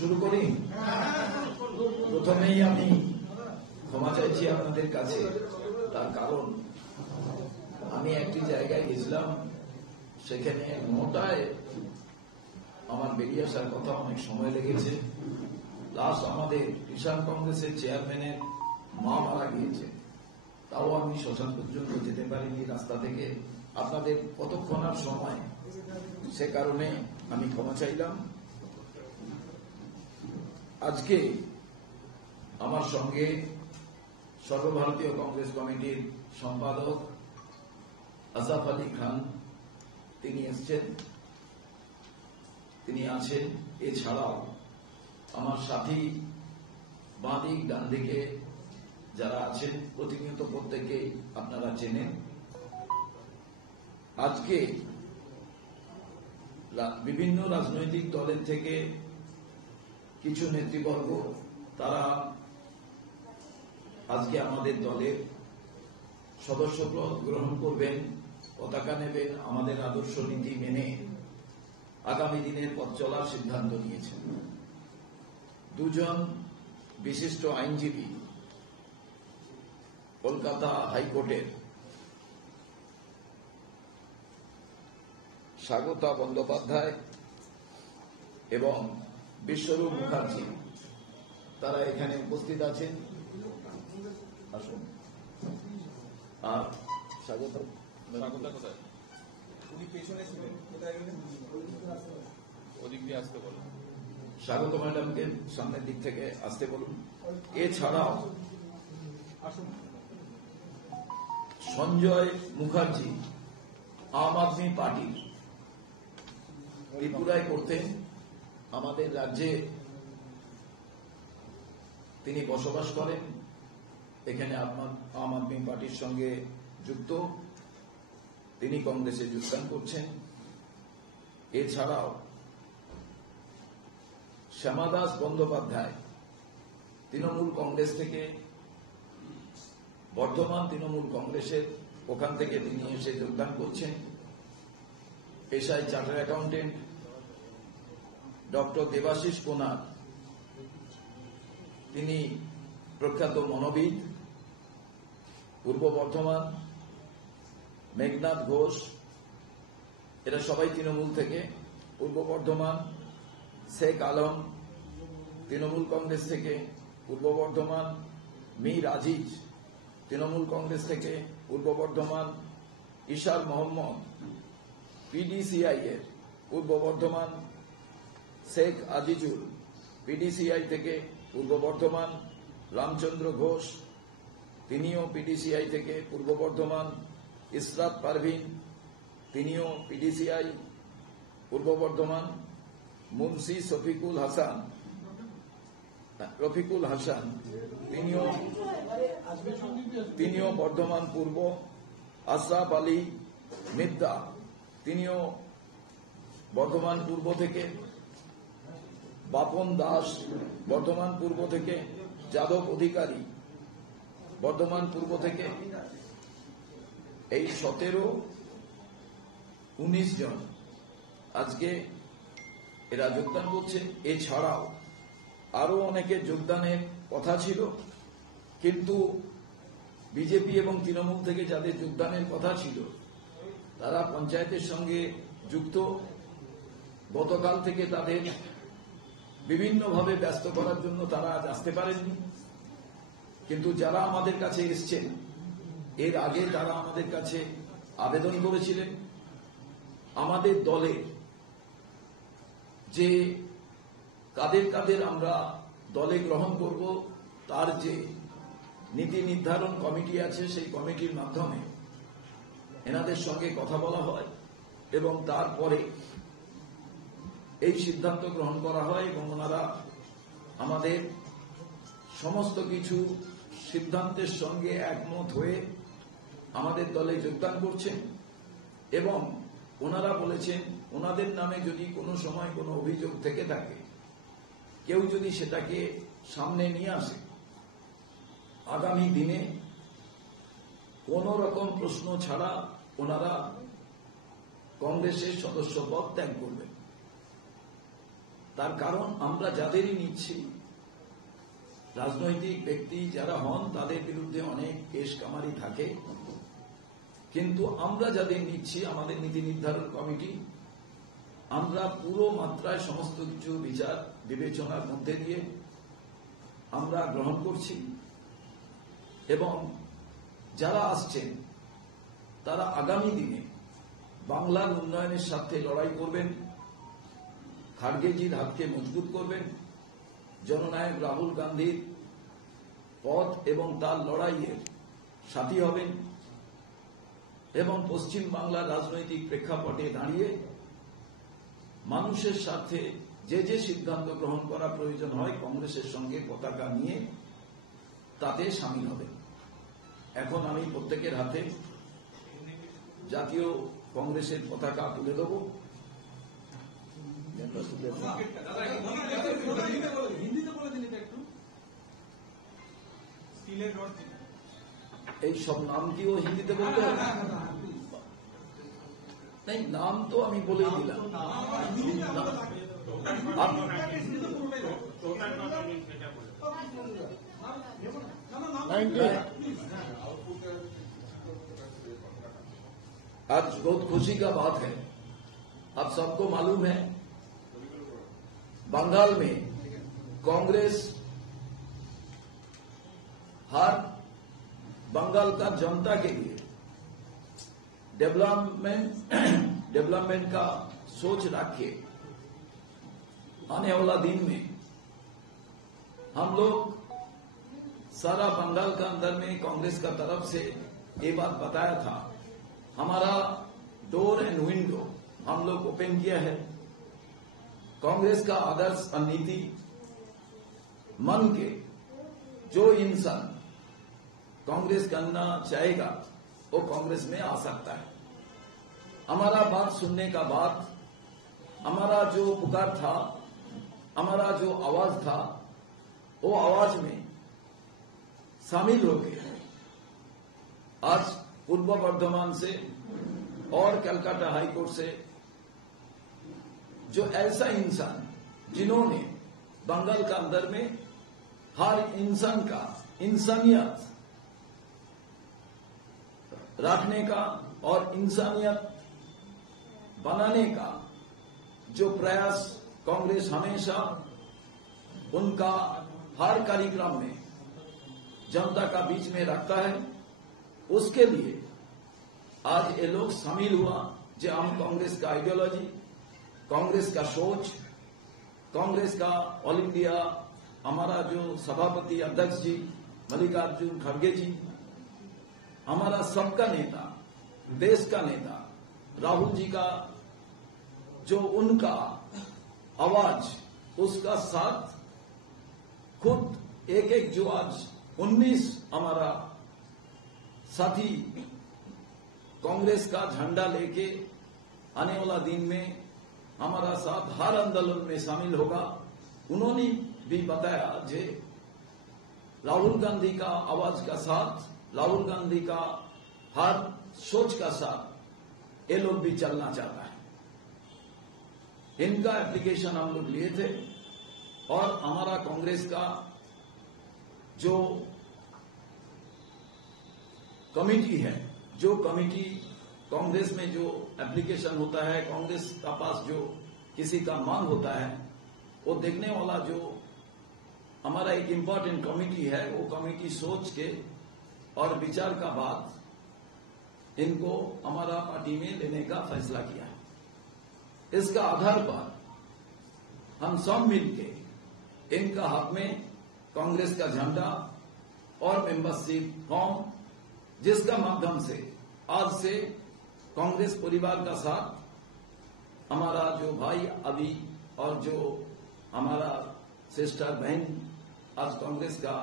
শুরু করি। প্রথমেই আমি ক্ষমা চাইছি আপনাদের কাছে, তার কারণ আমি একটি জায়গায় গেছিলাম, সেখানে মোটায় আমার বেরিয়ে আসার কথা, অনেক সময় লেগেছে। লাস্ট আমাদের কিষাণ কংগ্রেসের চেয়ারম্যানের মা মারা গিয়েছে, তাও আমি শ্মশান পর্যন্ত যেতে পারিনি রাস্তা থেকে। আপনাদের কতক্ষণার সময়, সে কারণে আমি ক্ষমা চাইলাম। আজকে আমার সঙ্গে সর্বভারতীয় কংগ্রেস কমিটির সম্পাদক আসাফ আলী খান তিনি এসছেন, তিনি আছেন। এছাড়াও আমার সাথী বাঁদিক ডান দিকে যারা আছেন, প্রতিনিয়ত প্রত্যেকে আপনারা চেনেন। আজকে বিভিন্ন রাজনৈতিক দলের থেকে কিছু নেতৃবর্গ তারা আজকে আমাদের দলের সদস্যপদ গ্রহণ করবেন, পতাকা নেবেন, আমাদের আদর্শ নীতি মেনে আগামী দিনের পথ চলার সিদ্ধান্ত নিয়েছেন। দুজন বিশিষ্ট আইনজীবী কলকাতা হাইকোর্টের স্বাগতা বন্দ্যোপাধ্যায় এবং বিশ্বরূপ মুখার্জি, তারা এখানে উপস্থিত আছেন। আসুন। আর স্বাগতা কোথায়? উনি পেছনে ছিলেন, কোথায় গেলেন? ওদিক দিয়ে আসতে বলুন। স্বাগত ম্যাডামকে সামনের দিক থেকে আসতে বলুন। এছাড়াও সঞ্জয় মুখার্জি, আম আদমি পার্টির, ত্রিপুরায় করতেন, আমাদের রাজ্যে তিনি বসবাস করেন, এখানে আম আদমি পার্টির সঙ্গে যুক্ত, তিনি কংগ্রেসে যোগদান করছেন। এছাড়াও শ্যামাদাস বন্দ্যোপাধ্যায়, তৃণমূল কংগ্রেস থেকে, বর্ধমান তৃণমূল কংগ্রেসের ওখান থেকে তিনি এসে যোগদান করছেন। পেশায় চার্টার্ড অ্যাকাউন্টেন্ট। ডক্টর দেবাশিস কোনার, তিনি প্রখ্যাত মনোবিদ, পূর্ব বর্ধমান। মেঘনাথ ঘোষ, এরা সবাই তৃণমূল থেকে, পূর্ব বর্ধমান। শেখ আলম, তৃণমূল কংগ্রেস থেকে, পূর্ব বর্ধমান। মীর আজিজ, তৃণমূল কংগ্রেস থেকে, পূর্ব বর্ধমান। ইশার মোহাম্মদ, পিডিসিআই এর, পূর্ব বর্ধমান। শেখ আজিজুল, পিডিসিআই থেকে, পূর্ব বর্ধমান। রামচন্দ্র ঘোষ, তিনিও পিডিসিআই থেকে, পূর্ব বর্ধমান। ইসরাত পারভিন, তিনিও পিডিসিআই, পূর্ব বর্ধমান। মুন্সি রফিকুল হাসান, তিনিও বর্ধমান পূর্ব। আশরাফ আলী মিদ্দা, তিনিও বর্ধমান পূর্ব থেকে। বাপন দাস, বর্ধমান পূর্ব থেকে। যাদব অধিকারী, বর্ধমান পূর্ব থেকে। এই 17-19 জন আজকে এরা যোগদান করছে। এছাড়াও আরো অনেকে যোগদানের কথা ছিল, কিন্তু বিজেপি এবং তৃণমূল থেকে যাদের যোগদানের কথা ছিল তারা পঞ্চায়েতের সঙ্গে যুক্ত। গতকাল থেকে তাদের বিভিন্নভাবে ব্যস্ত করার জন্য তারা আজ আসতে পারেননি। কিন্তু যারা আমাদের কাছে এসছেন, এর আগে তারা আমাদের কাছে আবেদন করেছিলেন আমাদের দলে যে কাদের কাদের আমরা দলে গ্রহণ করব, তার যে নীতি নির্ধারণ কমিটি আছে, সেই কমিটির মাধ্যমে এনাদের সঙ্গে কথা বলা হয় এবং তারপরে এই সিদ্ধান্ত গ্রহণ করা হয় এবং ওনারা আমাদের সমস্ত কিছু সিদ্ধান্তের সঙ্গে একমত হয়ে আমাদের দলে যোগদান করছেন। এবং ওনারা বলেছেন ওনাদের নামে যদি কোনো সময় কোনো অভিযোগ থেকে থাকে, কেউ যদি সেটাকে সামনে নিয়ে আসে, আগামী দিনে কোন রকম প্রশ্ন ছাড়া ওনারা কংগ্রেসের সদস্যপদ ত্যাগ করবেন। তার কারণ আমরা যাদেরই নিচ্ছি রাজনৈতিক ব্যক্তি যারা হন তাদের বিরুদ্ধে অনেক কেস কামারি থাকে, কিন্তু আমরা যাদের নিচ্ছি আমাদের নীতি নির্ধারণ কমিটি, আমরা পুরো মাত্রায় সমস্ত কিছু বিচার বিবেচনার মধ্যে দিয়ে আমরা গ্রহণ করছি এবং যারা আসছেন তারা আগামী দিনে বাংলার উন্নয়নের স্বার্থে লড়াই করবেন, খাড়গেজির হাতকে মজবুত করবেন, জননায়ক রাহুল গান্ধীর পথ এবং তার লড়াইয়ের সাথী হবেন এবং পশ্চিম বাংলার রাজনৈতিক প্রেক্ষাপটে দাঁড়িয়ে মানুষের স্বার্থে যে যে সিদ্ধান্ত গ্রহণ করা প্রয়োজন হয় কংগ্রেসের সঙ্গে পতাকা নিয়ে তাতে সামিল হবে। এখন আমি প্রত্যেকের হাতে জাতীয় কংগ্রেসের পতাকা তুলে দেব। এই সব নাম কিও হিন্দিতে বলতে হবে? नहीं, नाम तो আমি বলেই দিলাম। आज बहुत खुशी का बात है, आप सबको मालूम है बंगाल में कांग्रेस हर बंगाल का जनता के लिए डेवलपमेंट का सोच रखे आने वाला दिन में हम लोग सारा बंगाल का अंदर में कांग्रेस का तरफ से ये बात बताया था, हमारा डोर एंड विंडो हम लोग ओपन किया है। कांग्रेस का आदर्श और नीति मन के जो इंसान कांग्रेस करना चाहेगा वो कांग्रेस में आ सकता है। हमारा बात सुनने का बाद हमारा जो पुकार था, हमारा जो आवाज था, वो आवाज में शामिल हो गए। आज पूर्व बर्धमान से और कलकत्ता हाईकोर्ट से जो ऐसा इंसान जिन्होंने बंगाल का अंदर में हर इंसान का इंसानियत रखने का और इंसानियत बनाने का जो प्रयास कांग्रेस हमेशा उनका हर कार्यक्रम में जनता का बीच में रखता है, उसके लिए आज ये लोग शामिल हुआ। जो हम कांग्रेस का आइडियोलॉजी, कांग्रेस का सोच, कांग्रेस का ऑल इंडिया हमारा जो सभापति अध्यक्ष जी मल्लिकार्जुन खड़गे जी, हमारा सबका नेता, देश का नेता राहुल जी का जो उनका आवाज, उसका साथ खुद एक एक जो आज 19 हमारा साथी कांग्रेस का झंडा लेके आने वाला दिन में हमारा साथ हर आंदोलन में शामिल होगा। उन्होंने भी बताया जे राहुल गांधी का आवाज का साथ, राहुल गांधी का हर सोच का साथ ये लोग भी चलना चाहता है। इनका एप्लीकेशन हम लोग लिए थे और हमारा कांग्रेस का जो कमिटी है, जो कमिटी कांग्रेस में जो एप्लीकेशन होता है, कांग्रेस का पास जो किसी का मांग होता है, वो देखने वाला जो हमारा एक इम्पोर्टेंट कमिटी है, वो कमिटी सोच के और विचार का बाद इनको हमारा पार्टी में लेने का फैसला किया है। इसका आधार पर हम सब मिलके इनका हक में कांग्रेस का झंडा और मेंबरशिप फॉर्म, जिसका माध्यम से आज से कांग्रेस परिवार का साथ हमारा जो भाई अभी और जो हमारा सिस्टर बहन आज कांग्रेस का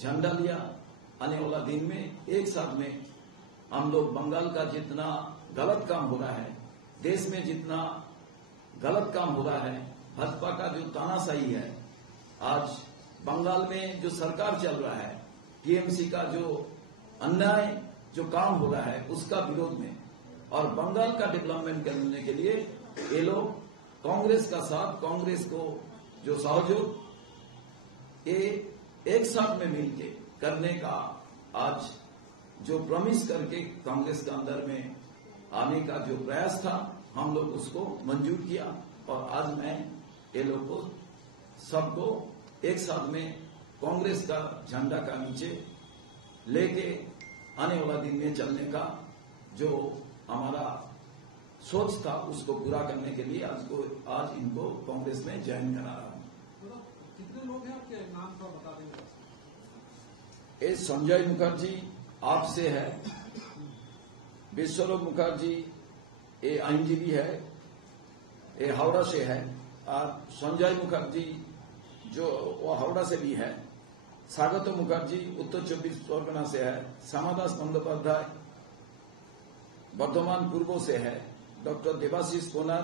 झंडा लिया, आने वाला दिन में एक साथ में हम लोग बंगाल का जितना गलत काम हो रहा है, देश में जितना गलत काम हो रहा है, भाजपा का जो तानाशाही है, आज बंगाल में जो सरकार चल रहा है, टीएमसी का जो अन्याय जो काम हो रहा है, उसका विरोध में और बंगाल का डेवलपमेंट करने के लिए ये लोग कांग्रेस का साथ, कांग्रेस को जो सहयोग, ये एक साथ में मिलके करने का आज जो प्रॉमिस करके कांग्रेस के अंदर में आने का जो प्रयास था, हम लोग उसको मंजूर किया और आज मैं ये लोग को सबको एक साथ में कांग्रेस का झंडा का नीचे लेके आने वाला दिन में चलने का जो हमारा सोच था उसको पूरा करने के लिए आज इनको कांग्रेस में ज्वाइन करा रहा हूं। कितने लोग हैं आपके नाम का बता देंगे? ये संजय मुखर्जी आपसे है, विश्वरूप मुखर्जी ये आईनजीवी है, ये हावड़ा से है, और संजय मुखर्जी जो वो हावड़ा से भी है, स्वागत मुखर्जी उत्तर 24 परगना से है, श्यामादास बंदोपाध्याय बर्धमान पूर्व से है, डॉक्टर देवाशीष कोनार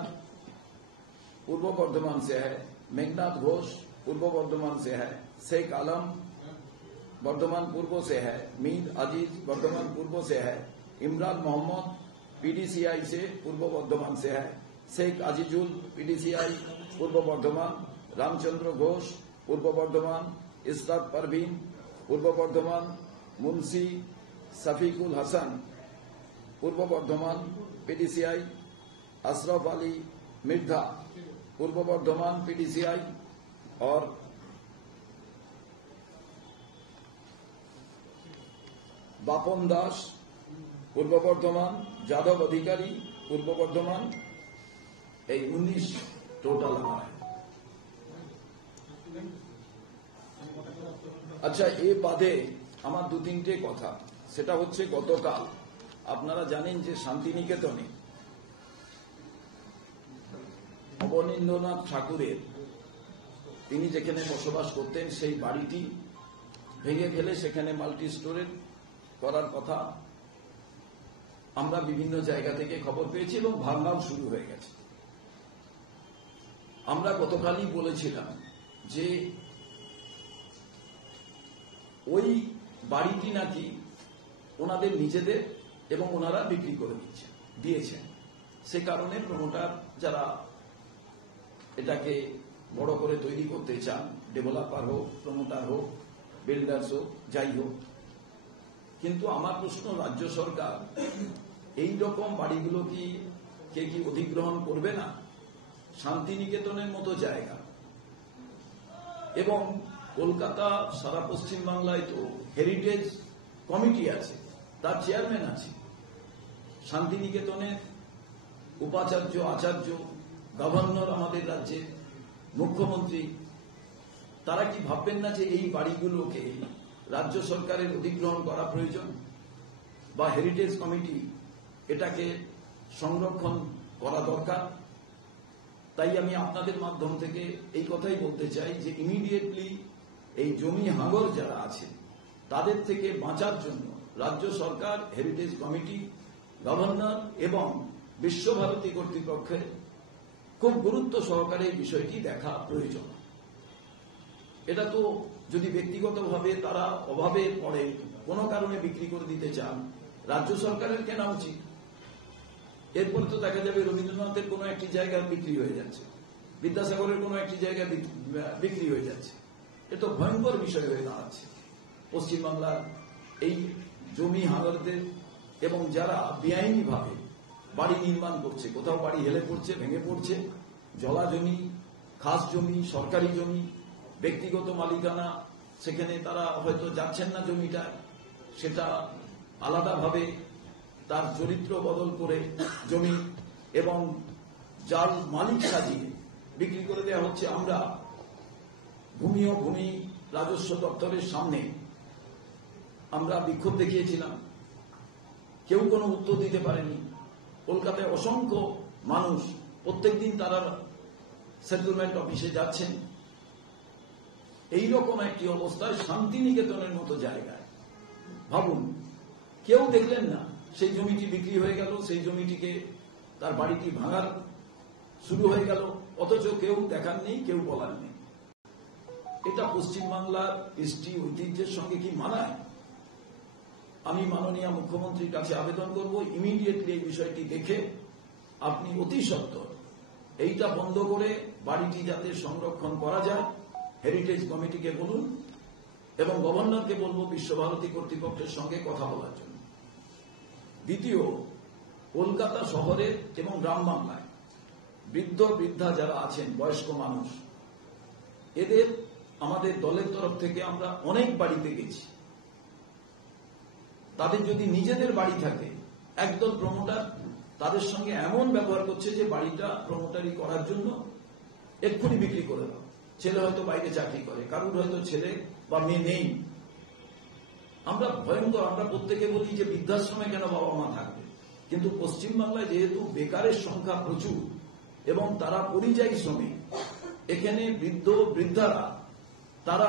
पूर्व बर्धमान से है, मेघनाथ घोष पूर्व बर्धमान से है, शेख आलम बर्धमान पूर्व से है, मीर अजीज बर्धमान पूर्व से है, इमरान मोहम्मद पीडीसीआई से पूर्व बर्धमान से है, शेख अजीजुल पीडीसीआई पूर्व बर्धमान, रामचंद्र घोष पूर्व बर्धमान, इशरत परवीन पूर्व बर्धमान, मुंशी शफीकुल हसन पूर्व बर्धमान पीडीसीआई, अशरफ अली मिर्जा पूर्व बर्धमान पीडीसीआई और बापन दास पूर्व बर्धमान, जादव अधिकारी पूर्व बर्धमान, 19 টোটাল আমার। আচ্ছা, এ বাদে আমার 2-3টে কথা, সেটা হচ্ছে গতকাল আপনারা জানেন যে শান্তিনিকেতনে অবনীন্দ্রনাথ ঠাকুরের তিনি যেখানে বসবাস করতেন সেই বাড়িটি ভেঙে ফেলে সেখানে মাল্টি স্টোরেজ করার কথা আমরা বিভিন্ন জায়গা থেকে খবর পেয়েছি এবং ভাঙাও শুরু হয়ে গেছে। আমরা গতকালই বলেছিলাম যে ওই বাড়িটি নাকি ওনাদের নিজেদের এবং ওনারা বিক্রি করে দিয়েছেন। সে কারণে প্রমোটার যারা এটাকে বড় করে তৈরি করতে চান, ডেভেলপার হোক, প্রমোটার হোক, বিল্ডার্স হোক, যাই হোক, কিন্তু আমার প্রশ্ন, রাজ্য সরকার এই রকম বাড়িগুলো কি অধিগ্রহণ করবে না? শান্তিনিকেতনের মতো জায়গা এবং কলকাতা, সারা পশ্চিমবাংলায় তো হেরিটেজ কমিটি আছে, তার চেয়ারম্যান আছে, শান্তিনিকেতনের উপাচার্য, আচার্য, গভর্নর আমাদের রাজ্যের, মুখ্যমন্ত্রী, তারা কি ভাববেন না যে এই বাড়িগুলোকে রাজ্য সরকারের অধিগ্রহণ করা প্রয়োজন বা হেরিটেজ কমিটি এটাকে সংরক্ষণ করা দরকার? তাই আমি আপনাদের মাধ্যম থেকে এই কথাই বলতে চাই যে ইমিডিয়েটলি এই জমি হাঙর যারা আছে তাদের থেকে বাঁচার জন্য রাজ্য সরকার, হেরিটেজ কমিটি, গভর্নর এবং বিশ্বভারতী কর্তৃপক্ষের খুব গুরুত্ব সহকারে এই বিষয়টি দেখা প্রয়োজন। এটা তো যদি ব্যক্তিগতভাবে তারা অভাবে পড়ে কোনো কারণে বিক্রি করে দিতে চান, রাজ্য সরকারের কেনা উচিত। এরপর তো দেখা যাবে রবীন্দ্রনাথের কোনো একটি জায়গা বিক্রি হয়ে যাচ্ছে, বিদ্যাসাগরের কোনো একটি জায়গা বিক্রি হয়ে যাচ্ছে। এ তো ভয়ঙ্কর বিষয় হয়ে দাঁড়াচ্ছে পশ্চিমবাংলার এই জমি হাঙরদের এবং যারা বেআইনিভাবে বাড়ি নির্মাণ করছে, কোথাও বাড়ি হেলে পড়ছে, ভেঙে পড়ছে, জলা জমি, খাস জমি, সরকারি জমি, ব্যক্তিগত মালিকানা, সেখানে তারা হয়তো যাচ্ছেন না জমিটা, সেটা আলাদাভাবে তার চরিত্র বদল করে জমি এবং জাল মালিক সাজিয়ে বিক্রি করে দেওয়া হচ্ছে। আমরা ভূমি ও ভূমি রাজস্ব দপ্তরের সামনে আমরা বিক্ষোভ দেখিয়েছিলাম, কেউ কোনো উত্তর দিতে পারেনি। কলকাতায় অসংখ্য মানুষ প্রত্যেকদিন তারা সেটেলমেন্ট অফিসে যাচ্ছেন। এইরকম একটি অবস্থায় শান্তিনিকেতনের মতো জায়গায় ভাবুন, কেউ দেখলেন না, সেই জমিটি বিক্রি হয়ে গেল, সেই জমিটিকে তার বাড়িটি ভাঙার শুরু হয়ে গেল, অথচ কেউ দেখার নেই, কেউ বলার নেই। এটা পশ্চিমবাংলার কৃষ্টি ঐতিহ্যের সঙ্গে কি মানায়? আমি মাননীয় মুখ্যমন্ত্রীর কাছে আবেদন করব, ইমিডিয়েটলি এই বিষয়টি দেখে আপনি অতি সত্বর এইটা বন্ধ করে বাড়িটি যাতে সংরক্ষণ করা যায়, হেরিটেজ কমিটিকে বলুন এবং গভর্নরকে বলবো বিশ্বভারতী কর্তৃপক্ষের সঙ্গে কথা বলার জন্য। দ্বিতীয়, কলকাতা শহরে এবং গ্রাম বাংলায় বৃদ্ধ বৃদ্ধা যারা আছেন, বয়স্ক মানুষ, এদের আমাদের দলের তরফ থেকে আমরা অনেক বাড়িতে গেছি। তাদের যদি নিজেদের বাড়ি থাকে, একদল প্রমোটার তাদের সঙ্গে এমন ব্যবহার করছে যে বাড়িটা প্রমোটারি করার জন্য এক্ষুনি বিক্রি করে দাও। ছেলে হয়তো বাইরে চাকরি করে, কারুর হয়তো ছেলে বা মেয়ে নেই। আমরা ভয়ঙ্কর, আমরা প্রত্যেকে বলি যে বৃদ্ধাশ্রমে কেন বাবা মা থাকবে, কিন্তু পশ্চিমবাংলায় যেহেতু বেকারের সংখ্যা প্রচুর এবং তারা পরিযায়ী শ্রমিক, এখানে বৃদ্ধ বৃদ্ধারা তারা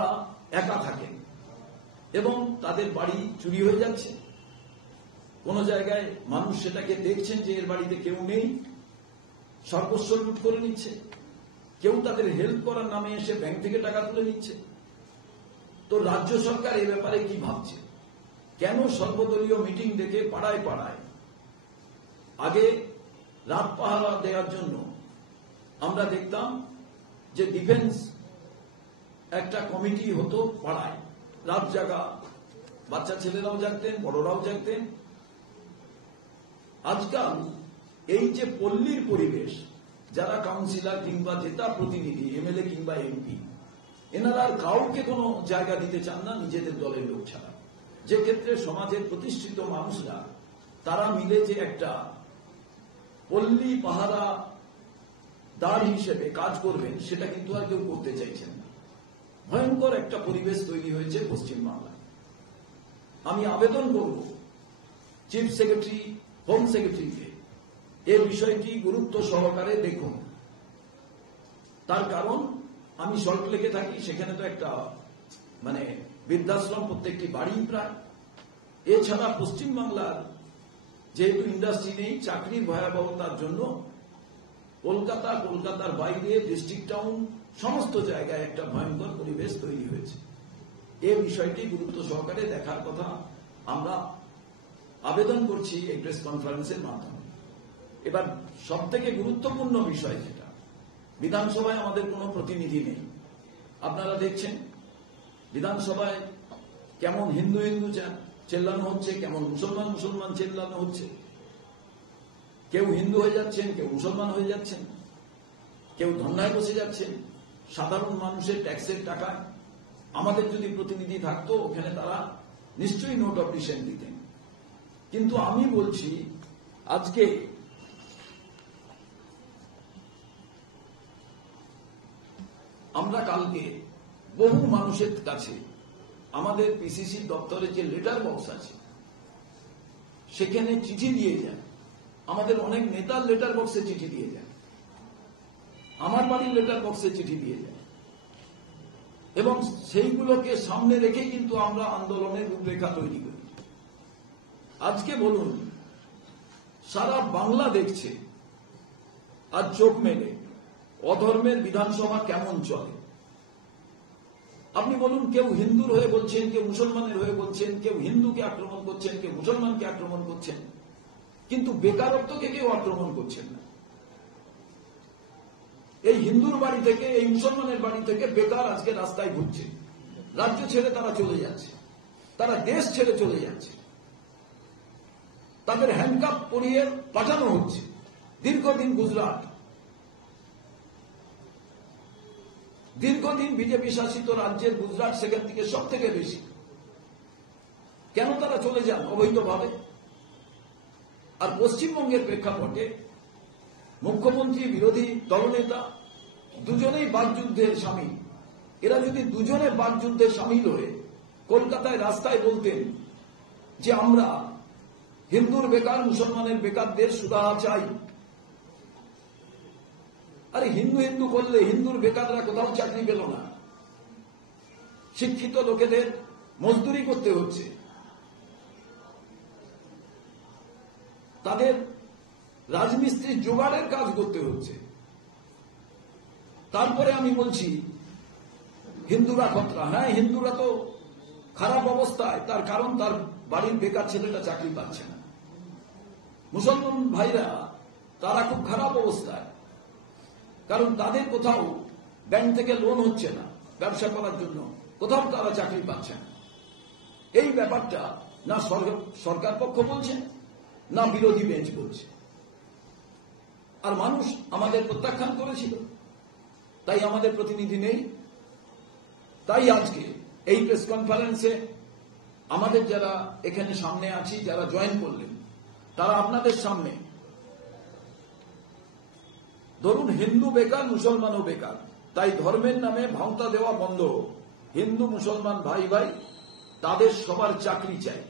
একা থাকেন এবং তাদের বাড়ি চুরি হয়ে যাচ্ছে। কোন জায়গায় মানুষ সেটাকে দেখছেন যে এর বাড়িতে কেউ নেই, সর্বস্ব লুট করে নিচ্ছে। কেউ তাদের হেল্প করার নামে এসে ব্যাংক থেকে টাকা তুলে নিচ্ছে। তো রাজ্য সরকার এ ব্যাপারে কি ভাবছে? কেন সর্বদলীয় মিটিং ডেকে পাড়ায় পাড়ায় আগে রাত পাহারা দেওয়ার জন্য আমরা দেখতাম যে ডিফেন্স একটা কমিটি হতো পাড়ায়, রাত জাগা, বাচ্চা ছেলেরাও জাগতেন, বড়রাও জাগতেন। আজকাল এই যে পল্লীর পরিবেশ, যারা কাউন্সিলর কিংবা জেতা প্রতিনিধি, এমএলএ কিংবা এমপি, এনারা আর কাউকে কোনো জায়গা দিতে চান না নিজেদের দলের লোক ছাড়া। যে ক্ষেত্রে সমাজের প্রতিষ্ঠিত মানুষরা তারা মিলে যে একটা পল্লী পাহারা দাঁড় হিসেবে কাজ করবেন, সেটা কিন্তু আর কেউ করতে চাইছেন না। ভয়ঙ্কর একটা পরিবেশ তৈরি হয়েছে পশ্চিমবাংলায়। আমি আবেদন করব চিফ সেক্রেটারি, হোম সেক্রেটারিকে এই বিষয়টি গুরুত্ব সহকারে দেখুন। তার কারণ আমি সল্টলেকে থাকি, সেখানে তো একটা বৃদ্ধাশ্রম প্রত্যেকটি বাড়ি প্রায়। এছাড়া পশ্চিমবাংলার যেহেতু ইন্ডাস্ট্রি নেই, চাকরির ভয়াবহতার জন্য কলকাতার বাইরে, ডিস্ট্রিক্ট টাউন, সমস্ত জায়গায় একটা ভয়ঙ্কর পরিবেশ তৈরি হয়েছে। এই বিষয়টি গুরুত্ব সহকারে দেখার কথা আমরা আবেদন করছি এই প্রেস কনফারেন্সের মাধ্যমে। এবার সব থেকে গুরুত্বপূর্ণ বিষয় যেটা, বিধানসভায় আমাদের কোনো প্রতিনিধি নেই। আপনারা দেখছেন বিধানসভায় কেমন হিন্দু হিন্দু চেল্লানো হচ্ছে, কেমন মুসলমান মুসলমান চেল্লানো হচ্ছে। কেউ হিন্দু হয়ে যাচ্ছেন, কেউ মুসলমান হয়ে যাচ্ছেন, কেউ ধর্নায় বসে যাচ্ছেন সাধারণ মানুষের ট্যাক্সের টাকায়। আমাদের যদি প্রতিনিধি থাকতো ওখানে, তারা নিশ্চয়ই নোট অফ ডিসেন্ট দিতেন। কিন্তু আমি বলছি, আজকে আমরা কালকে বহু মানুষের কাছে আমাদের পিসিসি দপ্তরে যে লেটার বক্স আছে সেখানে চিঠি দিয়ে যায়। আমাদের অনেক নেতার লেটার বক্সে চিঠি দিয়ে যায়, আমার বাড়ির লেটার বক্সে চিঠি দিয়ে যায়, এবং সেইগুলোকে সামনে রেখে কিন্তু আমরা আন্দোলনের রূপরেখা তৈরি করি। আজকে বলুন, সারা বাংলা দেখছে আর চোখ মেলে অধর্মের বিধানসভা কেমন চলে। আপনি বলুন, কেউ হিন্দুর হয়ে বলছেন, কেউ মুসলমানের হয়ে বলছেন, কেউ হিন্দুকে আক্রমণ করছেন, কেউ মুসলমানকে আক্রমণ করছেন, কিন্তু বেকারত্বকে কেউ আক্রমণ করছেন না। এই হিন্দুর বাড়ি থেকে, এই মুসলমানের বাড়ি থেকে বেকার আজকে রাস্তায় ঘুরছে, রাজ্য ছেড়ে তারা চলে যাচ্ছে, তারা দেশ ছেড়ে চলে যাচ্ছে, তাদের হ্যান্ডকাপ পরিয়ে পাঠানো হচ্ছে। দীর্ঘদিন গুজরাট, দীর্ঘদিন বিজেপি শাসিত রাজ্যের গুজরাট সেখান থেকে সব থেকে বেশি। কেন তারা চলে যান অবৈধভাবে? আর পশ্চিমবঙ্গের প্রেক্ষাপটে মুখ্যমন্ত্রী, বিরোধী দলনেতা দুজনেই বাকযুদ্ধে সামিল। এরা যদি দুজনে বাকযুদ্ধে সামিল হয়ে কলকাতায় রাস্তায় বলতেন যে আমরা হিন্দুর বেকার, মুসলমানের বেকারদের সুরাহা চাই। আরে হিন্দু হিন্দু করলে হিন্দুর বেকাররা কোথাও চাকরি পেল না। শিক্ষিত লোকেদের মজদুরি করতে হচ্ছে, তাদের রাজমিস্ত্রি জোগাড়ের কাজ করতে হচ্ছে। তারপরে আমি বলছি হিন্দুরা খতরা। হ্যাঁ, হিন্দুরা তো খারাপ অবস্থায়, তার কারণ তার বাড়ির বেকার ছেলেটা চাকরি পাচ্ছে না। মুসলমান ভাইরা তারা খুব খারাপ অবস্থায়, কারণ তাদের কোথাও ব্যাংক থেকে লোন হচ্ছে না ব্যবসা করার জন্য, কোথাও তারা চাকরি পাচ্ছে না। এই ব্যাপারটা না সরকার পক্ষ বলছে, না বিরোধী বেঞ্চ বলছে। আর মানুষ আমাদের প্রত্যাখ্যান করেছিল, তাই আমাদের প্রতিনিধি নেই। তাই আজকে এই প্রেস কনফারেন্সে আমাদের যারা এখানে সামনে আছি, যারা জয়েন করলেন, তারা আপনাদের সামনে, ধরুন হিন্দু বেকার, মুসলমানও বেকার, তাই ধর্মের নামে ভাওতা দেওয়া বন্ধ হোক। হিন্দু মুসলমান ভাই ভাই তাদের সবার চাকরি চাই।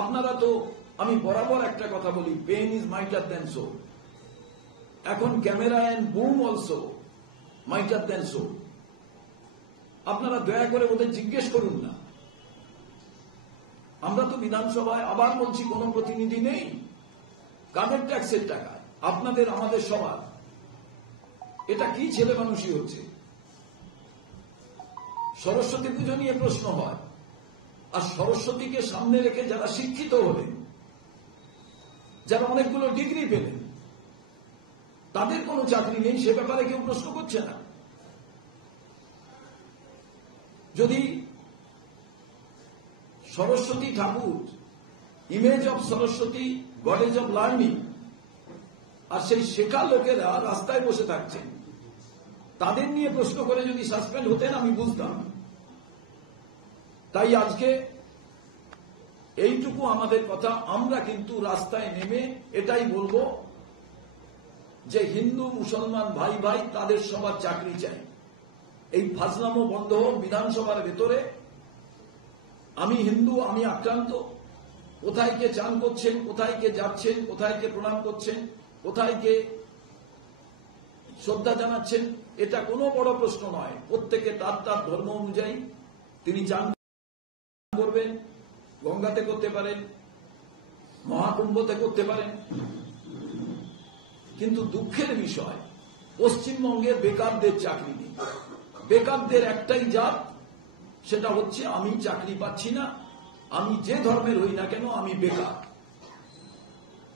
আপনারা তো, আমি বরাবর একটা কথা বলি, পেইন ইজ মাইটার দেন সো। এখন camera and boom also mightier than সো। আপনারা দয়া করে ওদের জিজ্ঞেস করুন না। আমরা তো বিধানসভায়, আবার বলছি, কোন প্রতিনিধি নেই। কাদের ট্যাক্সের টাকা? আপনাদের, আমাদের সবার। এটা কি ছেলে মানুষই হচ্ছে? সরস্বতী পুজো নিয়ে প্রশ্ন হয়, আর সরস্বতীকে সামনে রেখে যারা শিক্ষিত হলেন, যারা অনেকগুলো ডিগ্রি পেলেন, তাদের কোনো চাকরি নেই, সে ব্যাপারে কেউ প্রশ্ন করছে না। যদি সরস্বতী ঠাকুর, image of Saraswati, goddess of learning, আর সেই শেখা লোকেরা রাস্তায় বসে থাকছেন, তাদের নিয়ে প্রশ্ন করে যদি সাসপেন্ড হতেন আমি বুঝতাম। তাই আজকে এইটুকু আমাদের কথা। আমরা কিন্তু রাস্তায় নেমে এটাই বলবো যে হিন্দু মুসলমান ভাই ভাই তাদের সবার চাকরি চাই। এই ফাজলামো বন্ধ হোক বিধানসভার ভেতরে। আমি হিন্দু, আমি আক্রান্ত। কোথায় কে চান করছেন, কোথায় কে যাচ্ছেন, কোথায় কে প্রণাম করছেন, কোথায় কে শ্রদ্ধা জানাচ্ছেন, এটা কোনো বড় প্রশ্ন নয়। প্রত্যেকে তার তার ধর্ম অনুযায়ী তিনি চান করবেন। গঙ্গাতে করতে পারেন, মহাকুম্ভতে করতে পারেন। কিন্তু দুঃখের বিষয়, পশ্চিমবঙ্গে বেকারদের চাকরি নেই। বেকারদের একটাই জাত, সেটা হচ্ছে আমি চাকরি পাচ্ছি না, আমি যে ধর্মের হই না কেন আমি বেকার।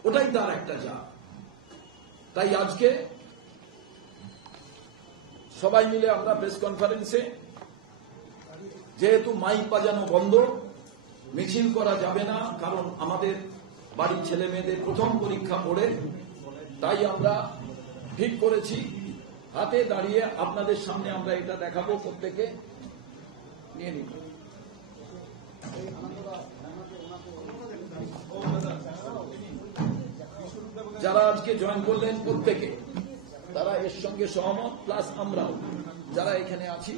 ওটাই তার একটা জাত। তাই আজকে সবাই মিলে আমরা প্রেস কনফারেন্সে, যেহেতু মাইক বাজানো বন্ধ, মিছিল করা যাবে না, কারণ আমাদের বাড়ির ছেলে মেয়েদের প্রথম পরীক্ষা পড়ে, তাই আমরা ঠিক করেছি হাতে দাঁড়িয়ে আপনাদের সামনে আমরা এটা দেখাবো। প্রত্যেকে নিয়ে নিন। যারা আজকে জয়েন করলেন প্রত্যেকে, তারা এর সঙ্গে সহমত, প্লাস আমরাও যারা এখানে আছি।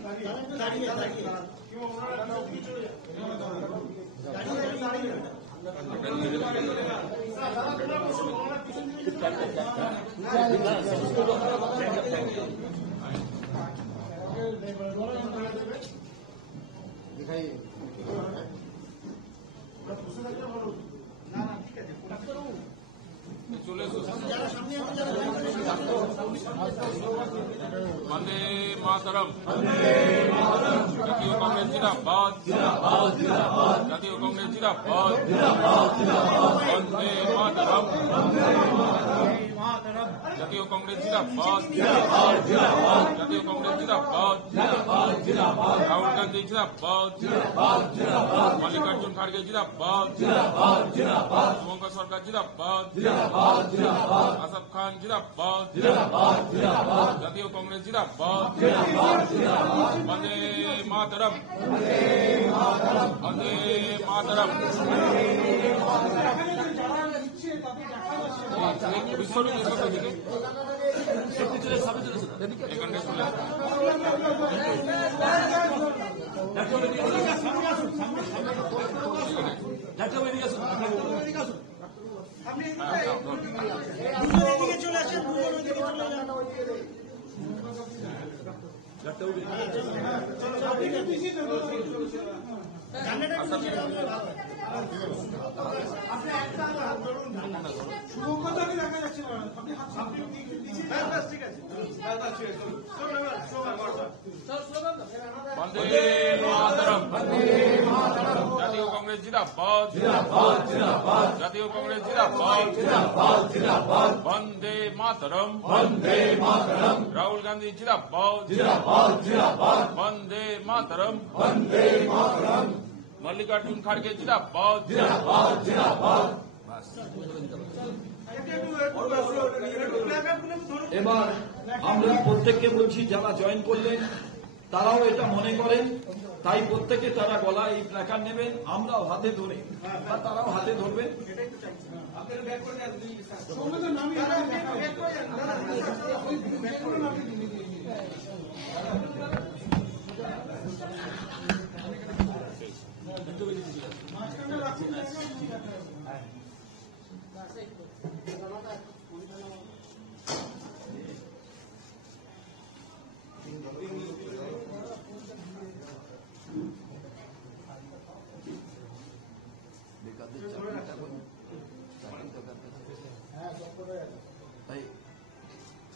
চলে এসো। বন্দে মাতরম। জাতীয় কংগ্রেস জিন্দাবাদ। জাতীয় কংগ্রেস জিন্দাবাদ। বন্দে মাতরম। জাতীয় কংগ্রেস জিন্দাবাদ। জাতীয় কংগ্রেস জিন্দাবাদ। রাহুল গান্ধী জিন্দাবাদ। মল্লিকার্জুন খাড়গে জিন্দাবাদ। শুভঙ্কর সরকার জিন্দাবাদ। আসফ খান জিন্দাবাদ। জাতীয় কংগ্রেস জিন্দাবাদ। বন্দে মাতরম। বন্দে মাতরম। এখানে চলে শুভঙ্করকে দেখা যাচ্ছে না, আপনি হাত সামনে ঠিক আছে। বন্দে মাতরম। জাতীয় কংগ্রেস কংগ্রেস জিন্দাবাদ, জাতীয় কংগ্রেস জিন্দাবাদ, বন্দে মাতরম, রাহুল গান্ধী জিন্দাবাদ, বন্দে মাতরম, মল্লিকার্জুন খাড়গে জিন্দাবাদ। এবার আমরা প্রত্যেককে বলছি যারা জয়েন করলেন তারাও এটা মনে করেন, তাই প্রত্যেকে তারা গলায় এই প্ল্যাকার্ড নেবেন, আমরাও হাতে ধরে বা তারাও হাতে ধরবেন।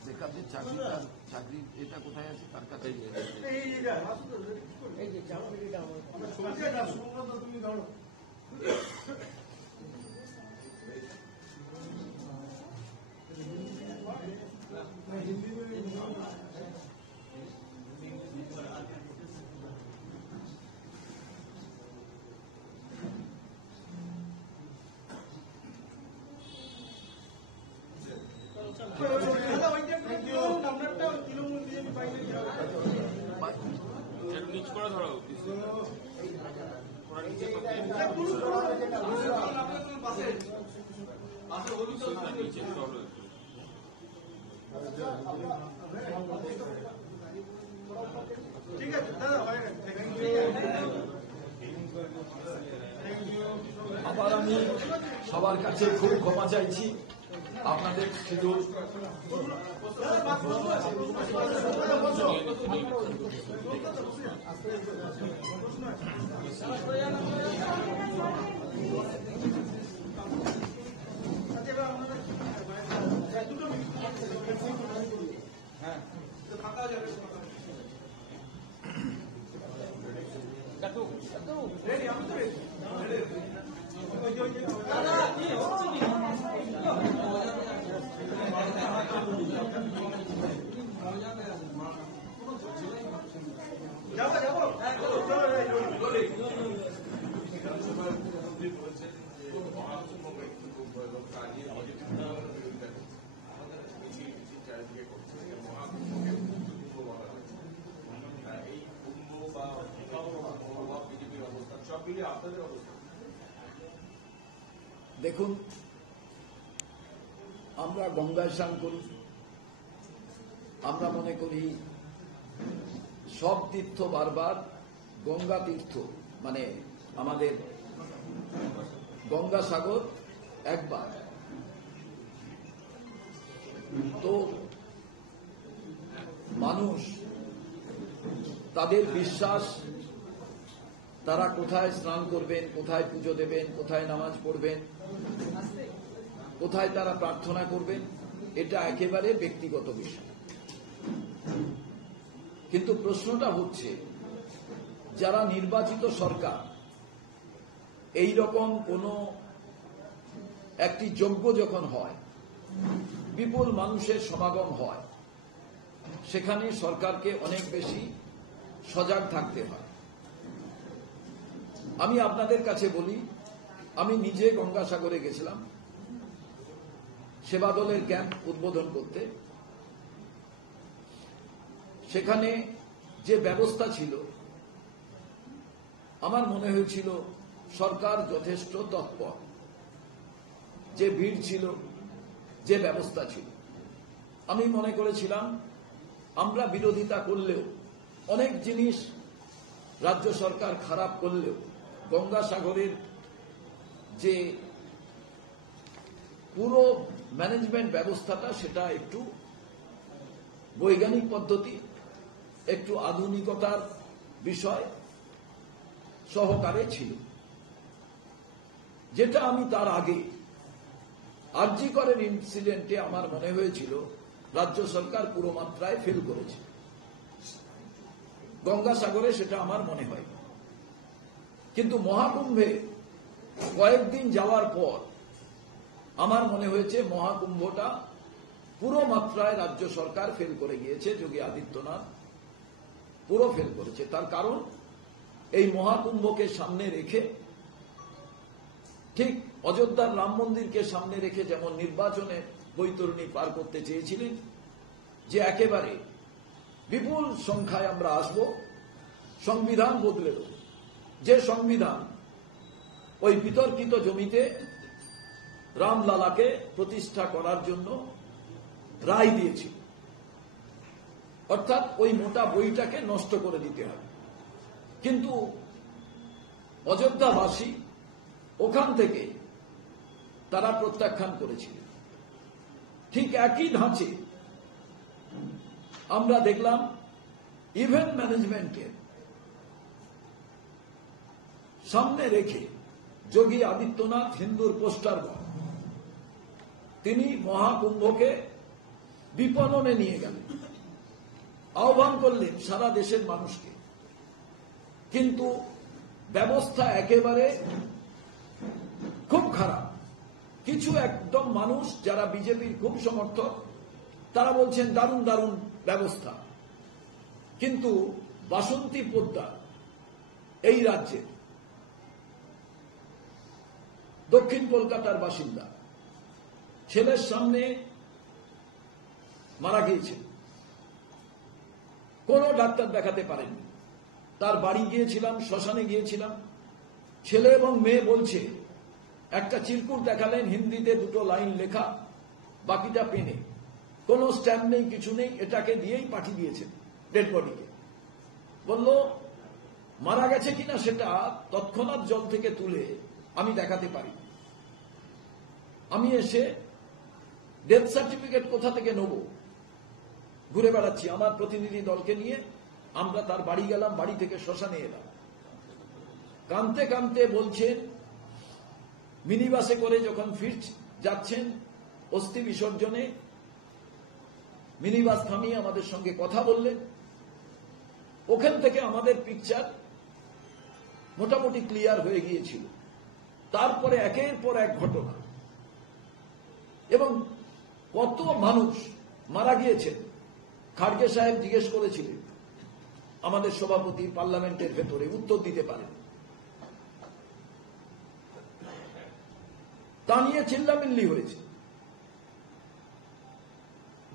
বেকারদের চাকরি এটা কোথায় আছে, কার কাছে? নিচ করে ধরো, নিচে ধরো। ঠিক আছে দাদা, আবার আমি সবার কাছে খুব ক্ষমা চাইছি, আপনাদের শুধু দেখুন, আমরা গঙ্গায় স্নান করি, আমরা মনে করি সব তীর্থ বারবার, গঙ্গা তীর্থ মানে আমাদের গঙ্গাসাগর একবার। তো মানুষ তাদের বিশ্বাস, তারা কোথায় স্নান করবেন, কোথায় পুজো দেবেন, কোথায় নামাজ পড়বেন, কোথায় তারা প্রার্থনা করবেন, এটা একেবারে ব্যক্তিগত বিষয়। কিন্তু প্রশ্নটা হচ্ছে, যারা নির্বাচিত সরকার এই রকম কোন একটি যজ্ঞ যখন হয়, বিপুল মানুষের সমাগম হয়, সেখানে সরকারকে অনেক বেশি সজাগ থাকতে হয়। আমি আপনাদের কাছে বলি, আমি নিজে গঙ্গাসাগরে গেছিলাম সেবা দলের ক্যাম্প উদ্বোধন করতে। সেখানে যে ব্যবস্থা ছিল, আমার মনে হয়েছিল সরকার যথেষ্ট তৎপর। যে ভিড় ছিল, যে ব্যবস্থা ছিল, আমি মনে করেছিলাম আমরা বিরোধিতা করলেও, অনেক জিনিস রাজ্য সরকার খারাপ করলেও, গঙ্গাসাগরের যে পুরো ম্যানেজমেন্ট ব্যবস্থাটা সেটা একটু বৈজ্ঞানিক পদ্ধতি, একটু আধুনিকতার বিষয় সহকারে ছিল, যেটা আমি তার আগে আরজি করের ইনসিডেন্টে আমার মনে হয়েছিল রাজ্য সরকার পুরো মাত্রায় ফেল করেছে। গঙ্গাসাগরে সেটা আমার মনে হয়, কিন্তু মহাকুম্ভে কয়েকদিন যাওয়ার পর আমার মনে হয়েছে মহাকুম্ভটা পুরো মাত্রায় রাজ্য সরকার ফেল করে গিয়েছে। যোগী আদিত্যনাথ পুরো ফেল করেছে। তার কারণ এই মহাকুম্ভকে সামনে রেখে, ঠিক অযোধ্যার রাম মন্দিরকে সামনে রেখে যেমন নির্বাচনের বৈতরণী পার করতে চেয়েছিলেন, যে একেবারে বিপুল সংখ্যায় আমরা আসব, সংবিধান বদলে দেব, যে সংবিধান ওই বিতর্কিত জমিতে রামলালাকে প্রতিষ্ঠা করার জন্য রায় দিয়েছিল, অর্থাৎ ওই মোটা বইটাকে নষ্ট করে দিতে হবে। কিন্তু অযোধ্যাবাসী ওখান থেকে তারা প্রত্যাখ্যান করেছিল। ঠিক একই ধাঁচে আমরা দেখলাম ইভেন্ট ম্যানেজমেন্টের সামনে রেখে যোগী আদিত্যনাথ হিন্দুর পোস্টার বয় তিনি মহাকুম্ভকে বিপণনে নিয়ে গেলেন, আহ্বান করলেন সারা দেশের মানুষকে। কিন্তু ব্যবস্থা একেবারে খুব খারাপ। কিছু একদম মানুষ যারা বিজেপির খুব সমর্থক তারা বলছেন দারুণ দারুণ ব্যবস্থা, কিন্তু বাসন্তী পোদ্দার এই রাজ্যে দক্ষিণ কলকাতার বাসিন্দা, ছেলের সামনে মারা গিয়েছে, কোন ডাক্তার দেখাতে পারেননি। তার বাড়ি গিয়েছিলাম, শ্মশানে গিয়েছিলাম, ছেলে এবং মেয়ে বলছে একটা চিরকুট দেখালেন, হিন্দিতে দুটো লাইন লেখা, বাকিটা পেনে, কোন স্ট্যাম্প নেই, কিছু নেই, এটাকে দিয়েই পাঠিয়ে দিয়েছেন ডেড বডিকে। বলল মারা গেছে কিনা সেটা তৎক্ষণাৎ জল থেকে তুলে আমি দেখাতে পারি, আমি এসে ডেথ সার্টিফিকেট কোথা থেকে নেব, ঘুরে বেড়াচ্ছি আমার প্রতিনিধি দলকে নিয়ে। আমরা তার বাড়ি গেলাম, বাড়ি থেকে শ্মশানে এলাম। কাঁদতে কাঁদতে বলছেন, মিনি বাসে করে যখন যাচ্ছেন অস্থি বিসর্জনে, মিনি বাস থামিয়ে আমাদের সঙ্গে কথা বললেন। ওখান থেকে আমাদের পিকচার মোটামুটি ক্লিয়ার হয়ে গিয়েছিল। তারপরে একের পর এক ঘটনা, এবং কত মানুষ মারা গিয়েছেন। খাড়গে সাহেব জিজ্ঞেস করেছিলেন আমাদের সভাপতি পার্লামেন্টের ভেতরে, উত্তর দিতে পারেন, তা নিয়ে চিল্লামিল্লি হয়েছে।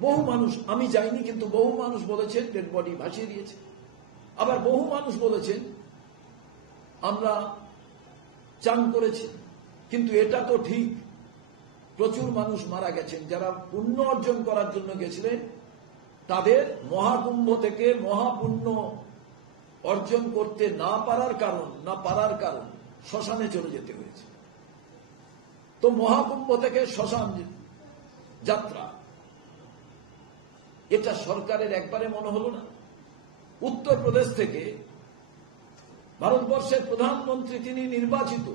বহু মানুষ, আমি যাইনি কিন্তু বহু মানুষ বলেছেন ডেড বডি ভাসিয়ে দিয়েছে। আবার বহু মানুষ বলেছেন আমরা চান করেছি। কিন্তু এটা তো ঠিক, প্রচুর মানুষ মারা গেছেন যারা পুণ্য অর্জন করার জন্য গেছিলেন, তাদের মহাকুম্ভ থেকে মহাপুণ্য অর্জন করতে না পারার কারণ শ্মশানে চলে যেতে হয়েছে। তো মহাকুম্ভ থেকে শ্মশান যাত্রা, এটা সরকারের একবারে মনে হলো না। উত্তরপ্রদেশ থেকে ভারতবর্ষের প্রধানমন্ত্রী, তিনি নির্বাচিত,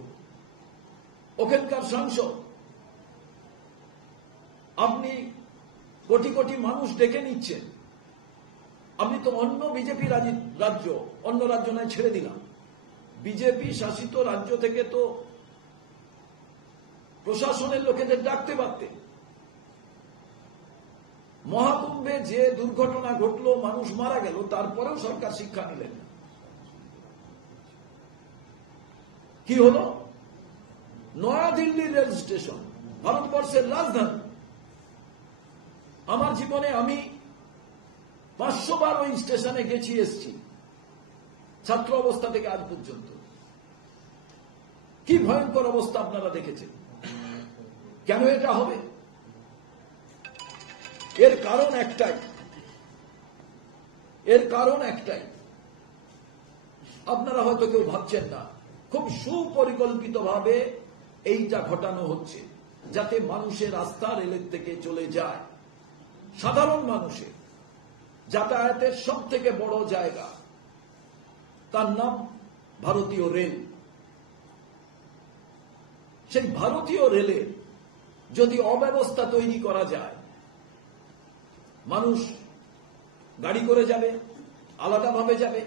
ওখানকার সাংসদ, আপনি কোটি কোটি মানুষ ডেকে নিচ্ছেন। আপনি তো অন্য বিজেপি রাজ্য, অন্য রাজ্য নয় ছেড়ে দিলাম, বিজেপি শাসিত রাজ্য থেকে তো প্রশাসনের লোকেদের ডাকতে পারতেন। মহাকুম্ভে যে দুর্ঘটনা ঘটলো, মানুষ মারা গেল, তারপরেও সরকার শিক্ষা নিলেন না। কি হলো? নয়াদিল্লি রেল স্টেশন, ভারতবর্ষের রাজধানী। আমার জীবনে আমি 500 বার ওই স্টেশনে গেছি, এসছি, ছাত্র অবস্থা থেকে আজ পর্যন্ত। কি ভয়ঙ্কর অবস্থা আপনারা দেখেছেন। কেন এটা হবে? এর কারণ একটাই, আপনারা হয়তো কেউ ভাবছেন না, খুব সুপরিকল্পিতভাবে এইটা ঘটানো হচ্ছে, যাতে মানুষের আস্থা রেলের থেকে চলে যায়। সাধারণ মানুষের যাতায়াতের সব থেকে বড় জায়গা, তার নাম ভারতীয় রেল। সেই ভারতীয় রেলের যদি অব্যবস্থা তৈরি করা যায়, মানুষ গাড়ি করে যাবে, আলাদাভাবে যাবে,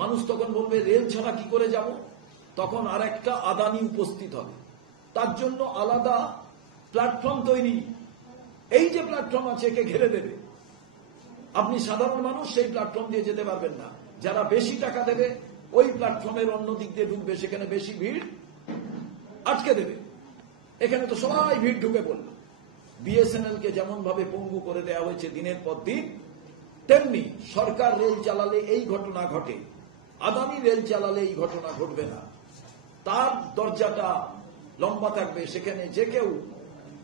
মানুষ তখন বলবে রেল ছাড়া কি করে যাব, তখন আর একটা আদানি উপস্থিত হবে। তার জন্য আলাদা প্ল্যাটফর্ম তৈরি। এই যে প্ল্যাটফর্ম আছে একে ঘিরে দেবে। আপনি সাধারণ মানুষ সেই প্ল্যাটফর্ম দিয়ে যেতে পারবেন না। যারা বেশি টাকা দেবে ওই প্ল্যাটফর্মের অন্য দিক দিয়ে ঢুকবে, সেখানে বেশি ভিড় আটকে দেবে। এখানে তো সবাই ভিড় ঢুকে পড়ল। বিএসএনএল কে যেমন ভাবে পঙ্গু করে দেওয়া হয়েছে দিনের পর দিন, তেমনি সরকার রেল চালালে এই ঘটনা ঘটে, আদানি রেল চালালে এই ঘটনা ঘটবে না। তার দরজাটা লম্বা থাকবে, সেখানে যে কেউ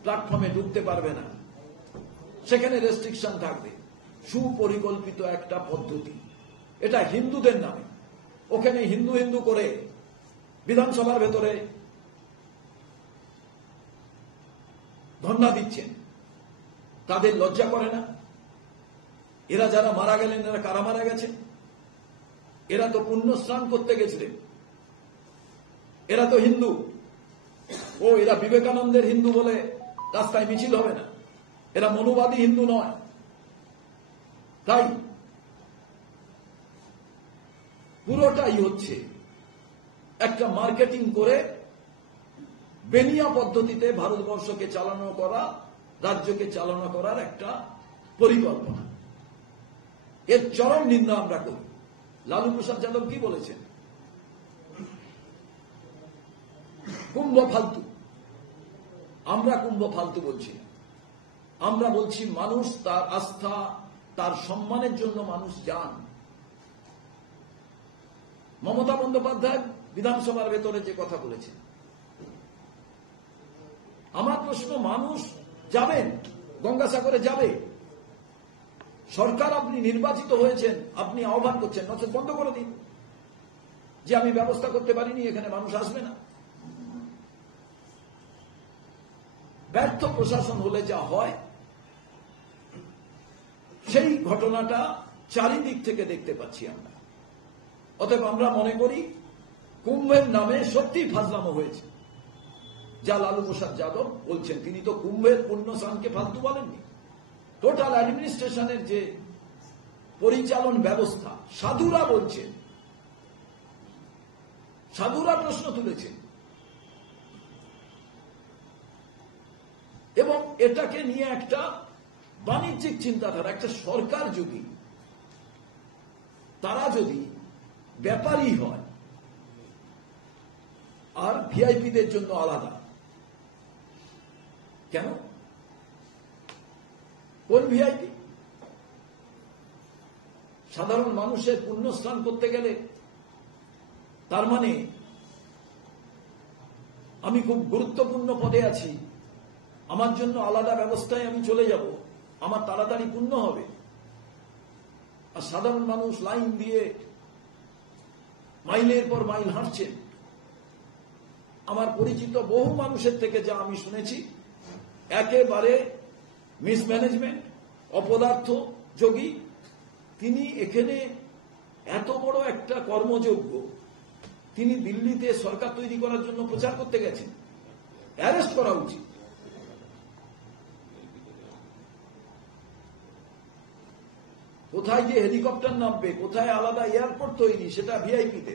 প্ল্যাটফর্মে ঢুকতে পারবে না, সেখানে রেস্ট্রিকশন থাকবে। সুপরিকল্পিত একটা পদ্ধতি। এটা হিন্দুদের নামে। ওখানে হিন্দু হিন্দু করে বিধানসভার ভেতরে ধর্ণা দিচ্ছেন, তাদের লজ্জা করে না? এরা যারা মারা গেলেন, এরা কারা মারা গেছেন? এরা তো পুণ্য স্নান করতে গেছিলেন। এরা তো হিন্দু। ও এরা বিবেকানন্দের হিন্দু বলে রাস্তায় মিছিল হবে না। এরা মনুবাদী হিন্দু নয়। তাই পুরোটাই হচ্ছে একটা মার্কেটিং করে বেনিয়া পদ্ধতিতে ভারতবর্ষকে চালানো করা, রাজ্যকে চালনা করার একটা পরিকল্পনা। এর চরম নিন্দা আমরা করি। লালু প্রসাদ যাদব কি বলেছেন? কুম্ভ ফালতু। আমরা কুম্ভ ফালতু বলছি না। আমরা বলছি মানুষ তার আস্থা, তার সম্মানের জন্য মানুষ যান। মমতা বন্দ্যোপাধ্যায় বিধানসভার ভেতরে যে কথা বলেছেন, আমার প্রশ্ন, মানুষ যাবেন, গঙ্গাসাগরে যাবে। সরকার, আপনি নির্বাচিত হয়েছেন, আপনি আহ্বান করছেন, নচেত বন্ধ করে দিন। যে আমি ব্যবস্থা করতে পারিনি, এখানে মানুষ আসবে না। ব্যর্থ প্রশাসন হলে যা হয়, সেই ঘটনাটা চারিদিক থেকে দেখতে পাচ্ছি আমরা। অতএব আমরা মনে করি কুম্ভের নামে সত্যি ফাজলামো হয়েছে। যা লালু প্রসাদ যাদব বলছেন, তিনি তো কুম্ভের পুণ্য স্নানকে ফালতু বলেননি। টোটাল অ্যাডমিনিস্ট্রেশনের যে পরিচালন ব্যবস্থা, সাধুরা বলছেন, সাধুরা প্রশ্ন তুলেছেন, এবং এটাকে নিয়ে একটা বাণিজ্যিক চিন্তাধারা। একটা সরকার যদি, তারা যদি ব্যাপারী হয় আর ভিআইপিদের জন্য আলাদা, কেন? কোন ভিআইপি? সাধারণ মানুষের পুণ্য স্নান করতে গেলে তার মানে আমি খুব গুরুত্বপূর্ণ পদে আছি, আমার জন্য আলাদা ব্যবস্থায় আমি চলে যাব, আমার তাড়াতাড়ি পুণ্য হবে। আর সাধারণ মানুষ লাইন দিয়ে মাইলের পর মাইল হাঁটছেন। আমার পরিচিত বহু মানুষের থেকে যা আমি শুনেছি, একেবারে মিসম্যানেজমেন্ট, অপদার্থ যোগী। তিনি এখানে এত বড় একটা কর্মযোগ্য, তিনি দিল্লিতে সরকার তৈরি করার জন্য প্রচার করতে গেছেন। অ্যারেস্ট করা উচিত। কোথায় যে হেলিকপ্টার নামবে, কোথায় আলাদা এয়ারপোর্ট তৈরি, সেটা ভিআইপিতে।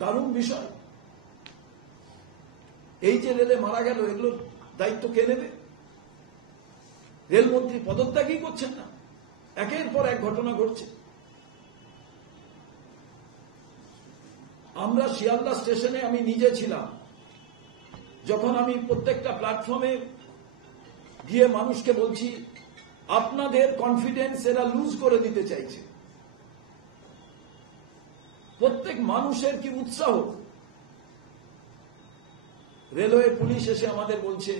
দারুণ বিষয়। এই যে রেলে মারা গেল, এগুলোর দায়িত্ব কে নেবে? রেলমন্ত্রী পদত্যাগই করছেন না, একের পর এক ঘটনা ঘটছে। আমরা শিয়ালদা স্টেশনে আমি নিজে ছিলাম, যখন আমি প্রত্যেকটা প্ল্যাটফর্মে গিয়ে মানুষকে বলছি, আপনাদের কনফিডেন্স এরা লুজ করে দিতে চাইছে। প্রত্যেক মানুষের কি উৎসাহ! রেলওয়ে পুলিশ এসে আমাদের বলছে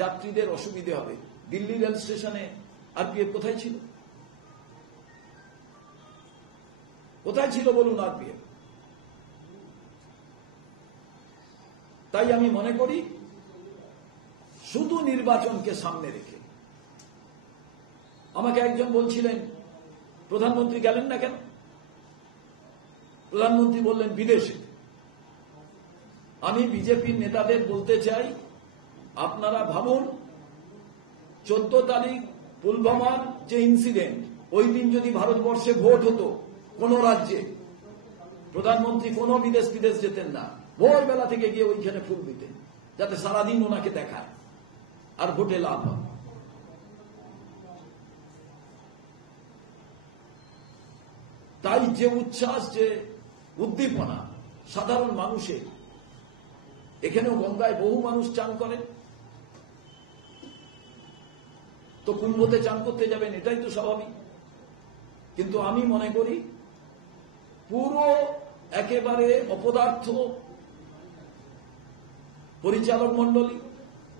যাত্রীদের অসুবিধে হবে। দিল্লি রেল স্টেশনে আরপিএফ কোথায় ছিল? কোথায় ছিল বলুন আরপিএফ? তাই আমি মনে করি শুধু নির্বাচনকে সামনে রেখে, আমাকে একজন বলছিলেন প্রধানমন্ত্রী গেলেন না কেন? প্রধানমন্ত্রী বললেন বিদেশে। আমি বিজেপির নেতাদের বলতে চাই, আপনারা ভাবুন 14 তারিখ পুলওয়ামার যে ইনসিডেন্ট, ওই দিন যদি ভারতবর্ষে ভোট হতো কোন রাজ্যে, প্রধানমন্ত্রী কোনো বিদেশ যেতেন না, ভোরবেলা থেকে গিয়ে ওইখানে ফুল দিতেন, যাতে সারাদিন ওনাকে দেখায় আর ভোটে লাভ হয়। তাই যে উচ্ছ্বাস, যে উদ্দীপনা সাধারণ মানুষের, এখানেও গঙ্গায় বহু মানুষ চান করেন, তো কুম্ভতে চান করতে যাবেন, এটাই তো স্বাভাবিক। কিন্তু আমি মনে করি পুরো একেবারে অপদার্থ পরিচালক মণ্ডলী,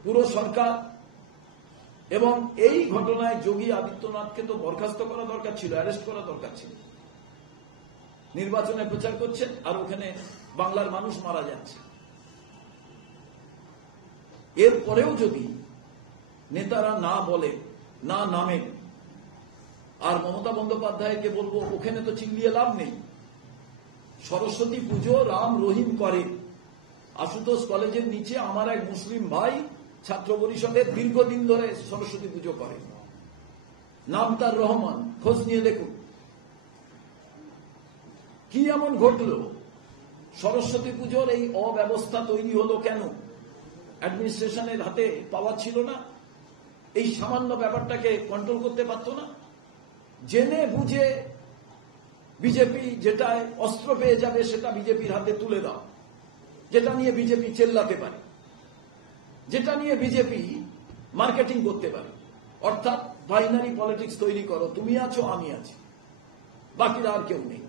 পুরো সরকার, এবং এই ঘটনায় যোগী আদিত্যনাথকে তো বরখাস্ত করা দরকার ছিল, অ্যারেস্ট করা দরকার ছিল। নির্বাচনে প্রচার করছেন আর ওখানে বাংলার মানুষ মারা যাচ্ছে। এরপরেও যদি নেতারা না বলে, না নামে, আর মমতা বন্দ্যোপাধ্যায়কে বলবো ওখানে তো চিল্লিয়ে লাভ নেই। সরস্বতী পুজো রাম রহিম করে। আশুতোষ কলেজের নিচে আমার এক মুসলিম ভাই ছাত্র পরিষদের দীর্ঘদিন ধরে সরস্বতী পুজো করে, নাম তার রহমান, খোঁজ নিয়ে দেখুন। কি এমন ঘটল? সরস্বতী পুজোর এই অব্যবস্থা তৈরি হলো কেন? অ্যাডমিনিস্ট্রেশনের হাতে পাওয়ার ছিল না? এই সামান্য ব্যাপারটাকে কন্ট্রোল করতে পারত না? জেনে বুঝে বিজেপি যেটায় অস্ত্র পেয়ে যাবে সেটা বিজেপির হাতে তুলে দাও, যেটা নিয়ে বিজেপি চেল্লাতে পারে, যেটা নিয়ে বিজেপি মার্কেটিং করতে পারে। অর্থাৎ বাইনারি পলিটিক্স তৈরি করো, তুমি আছো আমি আছি, বাকিরা আর কেউ নেই।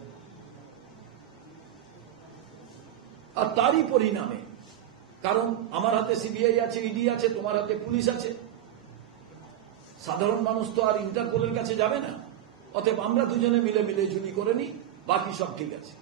আর তারই পরিণামে, কারণ আমার হাতে সিবিআই আছে, ইডি আছে, তোমার হাতে পুলিশ আছে, সাধারণ মানুষ তো আর ইন্টারপোলের কাছে যাবে না। অতএব আমরা দুজনে মিলে ঝুলি করে নিই, বাকি সব ঠিক আছে।